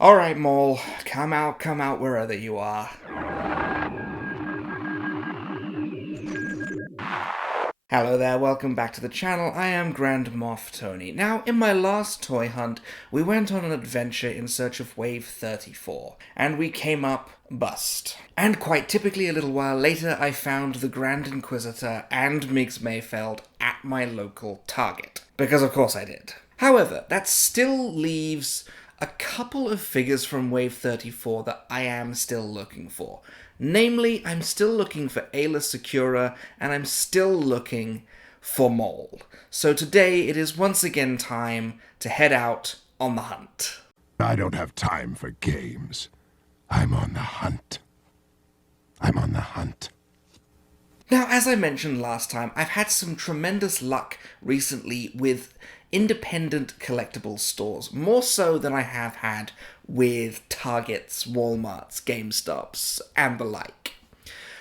Alright, Mole, come out wherever you are. Hello there, welcome back to the channel. I am Grand Moff Tony. Now, in my last toy hunt, we went on an adventure in search of Wave 34, and we came up bust. And quite typically, a little while later, I found the Grand Inquisitor and Migs Mayfeld at my local Target. Because of course I did. However, that still leaves a couple of figures from Wave 34 that I am still looking for. Namely, I'm still looking for Aayla Secura, and I'm still looking for MAUL. So today, it is once again time to head out on the hunt. I don't have time for games. I'm on the hunt. I'm on the hunt. Now, as I mentioned last time, I've had some tremendous luck recently with independent collectibles stores, more so than I have had with Targets, Walmarts, GameStops, and the like.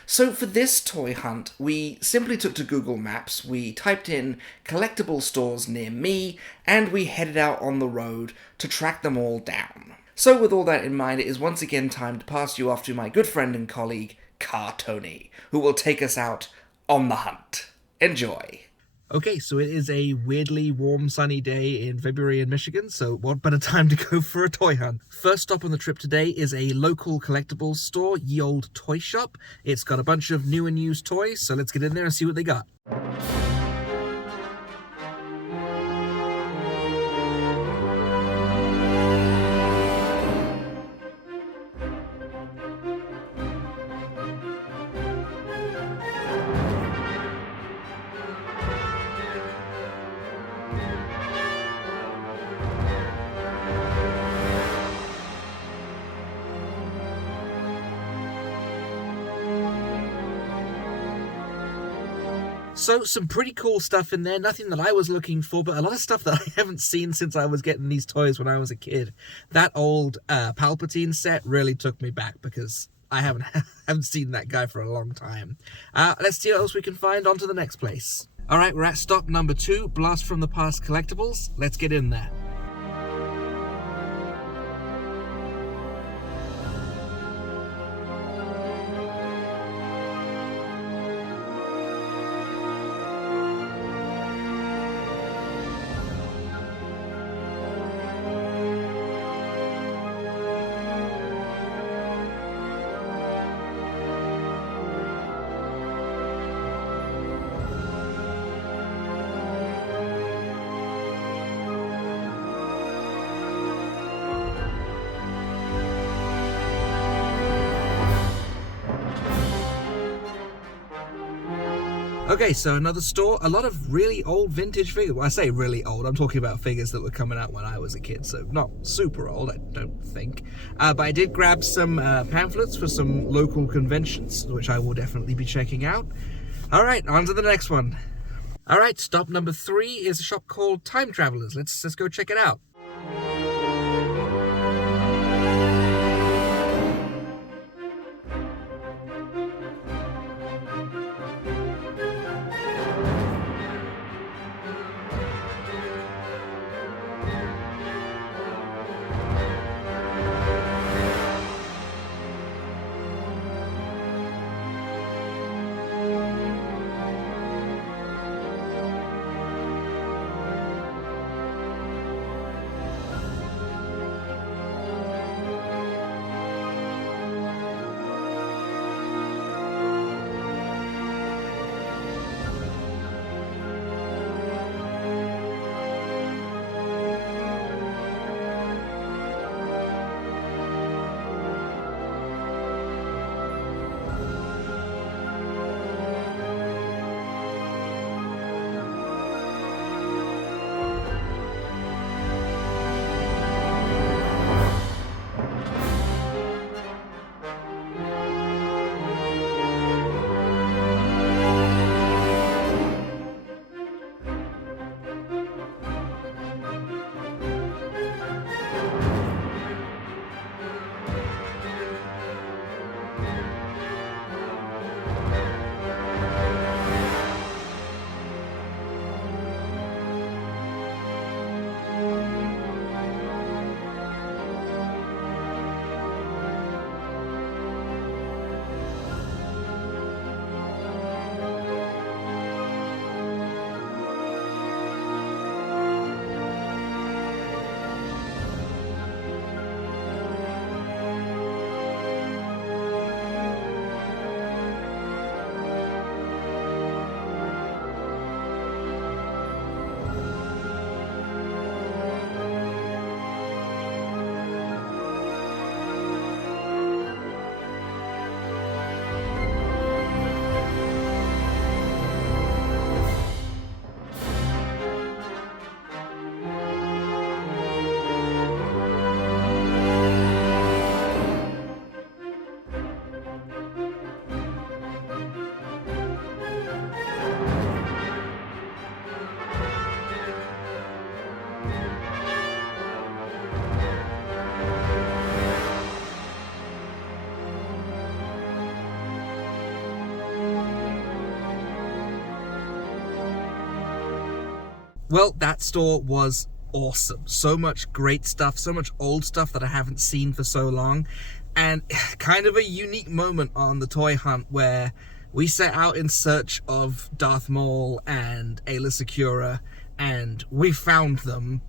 So for this toy hunt, we simply took to Google Maps, we typed in collectible stores near me, and we headed out on the road to track them all down. So with all that in mind, it is once again time to pass you off to my good friend and colleague, Car Tony, who will take us out on the hunt. Enjoy. Okay, so it is a weirdly warm, sunny day in February in Michigan, so what better time to go for a toy hunt? First stop on the trip today is a local collectibles store, Olde Toy Shoppe. It's got a bunch of new and used toys, so let's get in there and see what they got. So, some pretty cool stuff in there, nothing that I was looking for, but a lot of stuff that I haven't seen since I was getting these toys when I was a kid. That old Palpatine set really took me back, because I haven't seen that guy for a long time. Let's see what else we can find on to the next place. Alright, we're at stop number 2, Blast from the Past Collectibles. Let's get in there. Okay, so another store, a lot of really old vintage figures. Well, I say really old, I'm talking about figures that were coming out when I was a kid, so not super old, I don't think. But I did grab some pamphlets for some local conventions, which I will definitely be checking out. Alright, on to the next one. Alright, stop number 3 is a shop called Time Travelers. Let's go check it out. Well, that store was awesome. So much great stuff, so much old stuff that I haven't seen for so long, and kind of a unique moment on the toy hunt where we set out in search of Darth Maul and Aayla Secura, and we found them,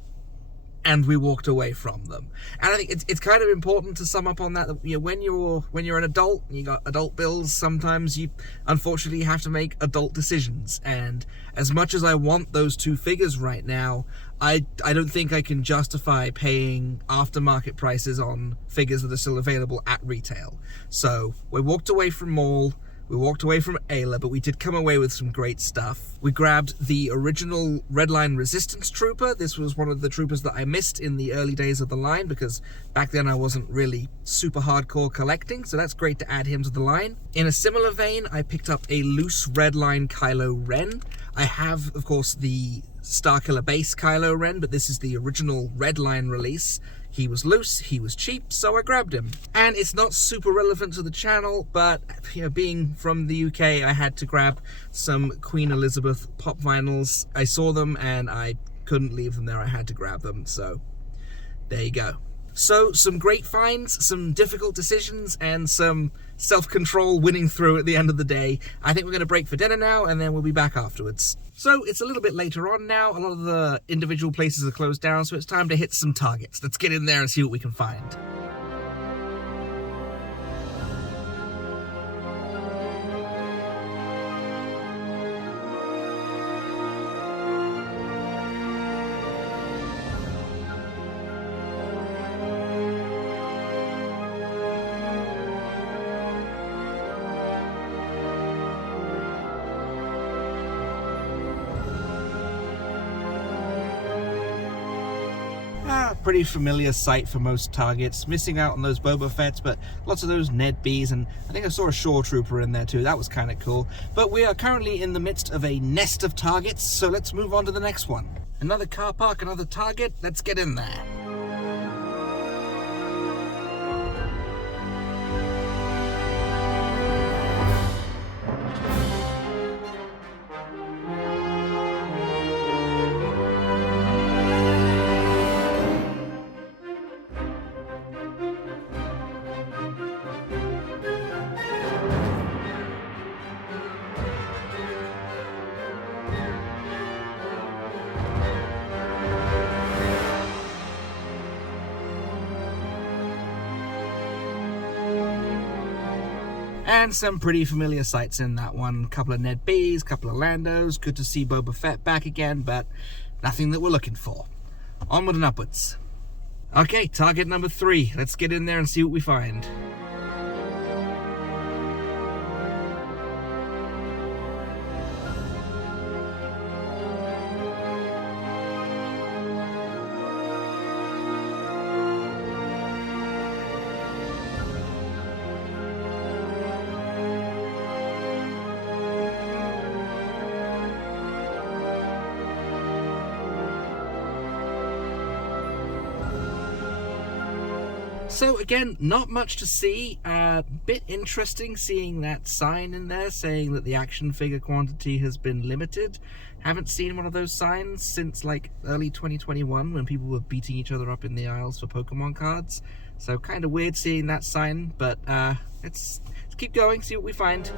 and we walked away from them. And I think it's kind of important to sum up on that, you know, when you're an adult and you got adult bills, sometimes you unfortunately have to make adult decisions. And as much as I want those two figures right now, I don't think I can justify paying aftermarket prices on figures that are still available at retail. So we walked away from Maul. We walked away from Aayla, but we did come away with some great stuff. We grabbed the original Redline Resistance Trooper. This was one of the troopers that I missed in the early days of the line, because back then I wasn't really super hardcore collecting, so that's great to add him to the line. In a similar vein, I picked up a loose Redline Kylo Ren. I have, of course, the Starkiller base Kylo Ren, but this is the original Redline release. He was loose, he was cheap, so I grabbed him. And it's not super relevant to the channel, but you know, being from the UK, I had to grab some Queen Elizabeth pop vinyls. I saw them and I couldn't leave them there. I had to grab them, so there you go. So some great finds, some difficult decisions, and some self-control winning through at the end of the day. I think we're going to break for dinner now, and then we'll be back afterwards. So it's a little bit later on now. A lot of the individual places are closed down, so it's time to hit some targets. Let's get in there and see what we can find. Pretty familiar sight for most targets. Missing out on those Boba Fett's, but lots of those Ned B's, and I think I saw a Shore Trooper in there too. That was kind of cool. But we are currently in the midst of a nest of targets, so let's move on to the next one. Another car park, another target. Let's get in there. And some pretty familiar sights in that one. A couple of Ned B's, a couple of Landos. Good to see Boba Fett back again, but nothing that we're looking for. Onward and upwards. Okay, target number 3. Let's get in there and see what we find. So again, not much to see. Bit interesting seeing that sign in there saying that the action figure quantity has been limited. Haven't seen one of those signs since like early 2021 when people were beating each other up in the aisles for Pokemon cards. So kind of weird seeing that sign, but let's keep going, see what we find.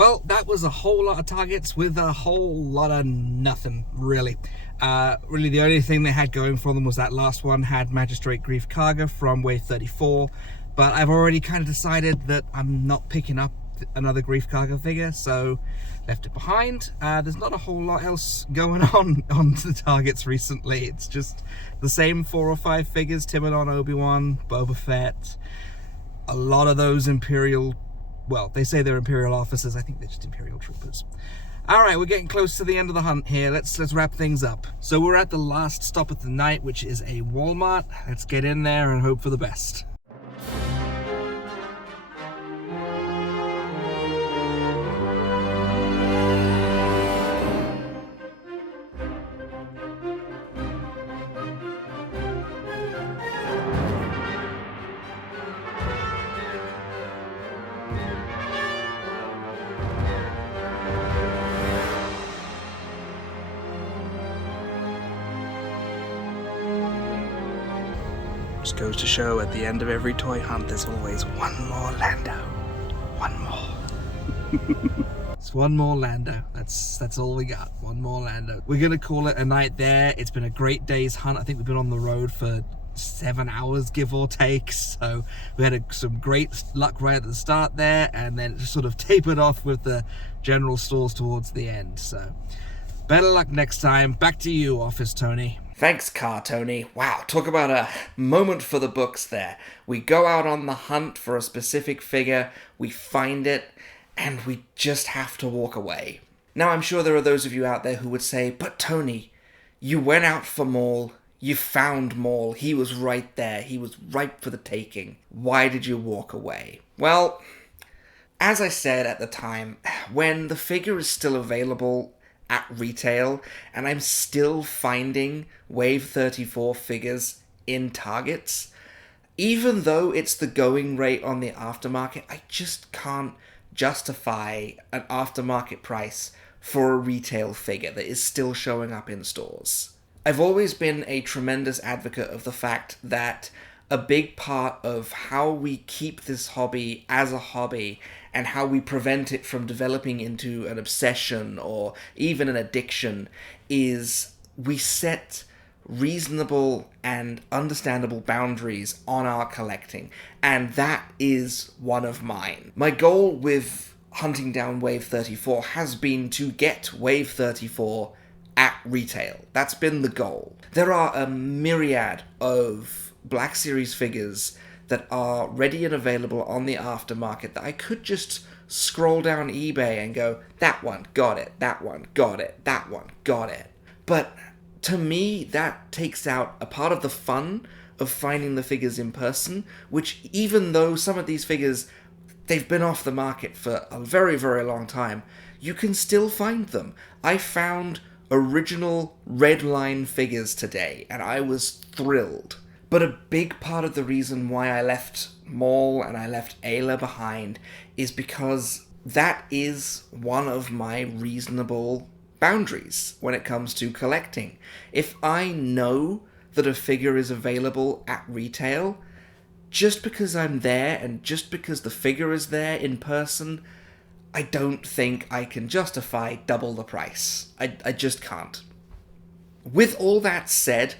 Well, that was a whole lot of targets with a whole lot of nothing, really. Really, the only thing they had going for them was that last one had Magistrate Grief Karga from Wave 34, but I've already kind of decided that I'm not picking up another Grief Karga figure, so left it behind. There's not a whole lot else going on the targets recently. It's just the same 4 or 5 figures: Timon, Obi-Wan, Boba Fett. A lot of those Imperial, well, they say they're Imperial officers. I think they're just Imperial troopers. All right, we're getting close to the end of the hunt here. Let's wrap things up. So we're at the last stop of the night, which is a Walmart. Let's get in there and hope for the best. Just goes to show, at the end of every toy hunt, there's always one more Lando. One more. It's one more Lando. That's all we got. One more Lando. We're gonna call it a night there. It's been a great day's hunt. I think we've been on the road for 7 hours, give or take. So we had some great luck right at the start there, and then it sort of tapered off with the general stores towards the end. So better luck next time. Back to you, Office Tony. Thanks, Car Tony. Wow, talk about a moment for the books there. We go out on the hunt for a specific figure, we find it, and we just have to walk away. Now, I'm sure there are those of you out there who would say, but Tony, you went out for Maul, you found Maul, he was right there, he was ripe for the taking. Why did you walk away? Well, as I said at the time, when the figure is still available at retail, and I'm still finding Wave 34 figures in Targets, even though it's the going rate on the aftermarket, I just can't justify an aftermarket price for a retail figure that is still showing up in stores. I've always been a tremendous advocate of the fact that a big part of how we keep this hobby as a hobby and how we prevent it from developing into an obsession or even an addiction is we set reasonable and understandable boundaries on our collecting, and that is one of mine. My goal with hunting down Wave 34 has been to get Wave 34 at retail. That's been the goal. There are a myriad of Black Series figures that are ready and available on the aftermarket that I could just scroll down eBay and go, that one, got it, that one, got it, that one, got it. But to me, that takes out a part of the fun of finding the figures in person, which even though some of these figures, they've been off the market for a very, very long time, you can still find them. I found original Red Line figures today, and I was thrilled. But a big part of the reason why I left Maul and I left Aayla behind is because that is one of my reasonable boundaries when it comes to collecting. If I know that a figure is available at retail, just because I'm there and just because the figure is there in person, I don't think I can justify double the price. I just can't. With all that said,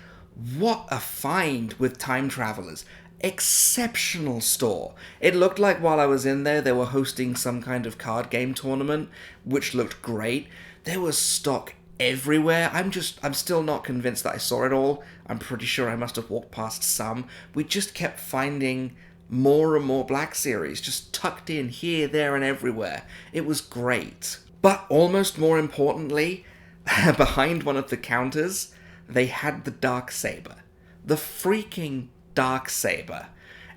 what a find with Time Travelers. Exceptional store. It looked like while I was in there, they were hosting some kind of card game tournament, which looked great. There was stock everywhere. I'm still not convinced that I saw it all. I'm pretty sure I must have walked past some. We just kept finding more and more Black Series, just tucked in here, there, and everywhere. It was great. But almost more importantly, behind one of the counters, they had the Darksaber. The freaking Darksaber.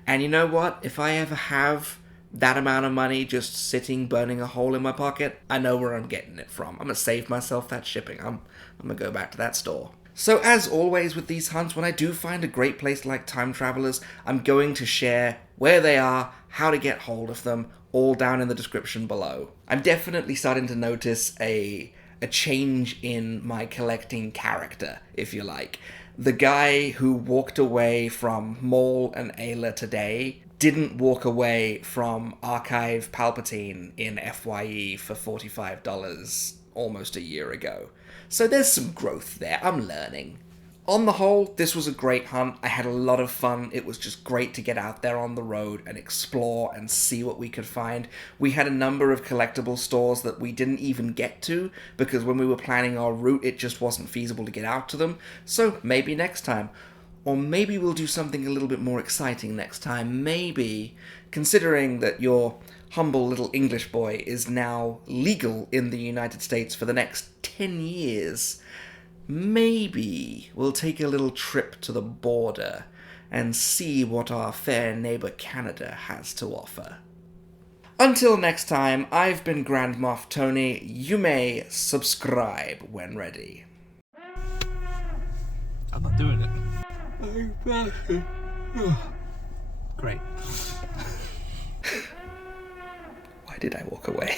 And you know what? If I ever have that amount of money just sitting, burning a hole in my pocket, I know where I'm getting it from. I'm gonna save myself that shipping. I'm gonna go back to that store. So as always with these hunts, when I do find a great place like Time Travelers, I'm going to share where they are, how to get hold of them, all down in the description below. I'm definitely starting to notice a change in my collecting character, if you like. The guy who walked away from Maul and Aayla today didn't walk away from Archive Palpatine in FYE for $45 almost a year ago. So there's some growth there. I'm learning. On the whole, this was a great hunt. I had a lot of fun. It was just great to get out there on the road and explore and see what we could find. We had a number of collectible stores that we didn't even get to because when we were planning our route, it just wasn't feasible to get out to them. So maybe next time. Or maybe we'll do something a little bit more exciting next time. Maybe, considering that your humble little English boy is now legal in the United States for the next 10 years... maybe we'll take a little trip to the border and see what our fair neighbor Canada has to offer. Until next time, I've been Grand Moff Tony. You may subscribe when ready. I'm not doing it. Great. Why did I walk away?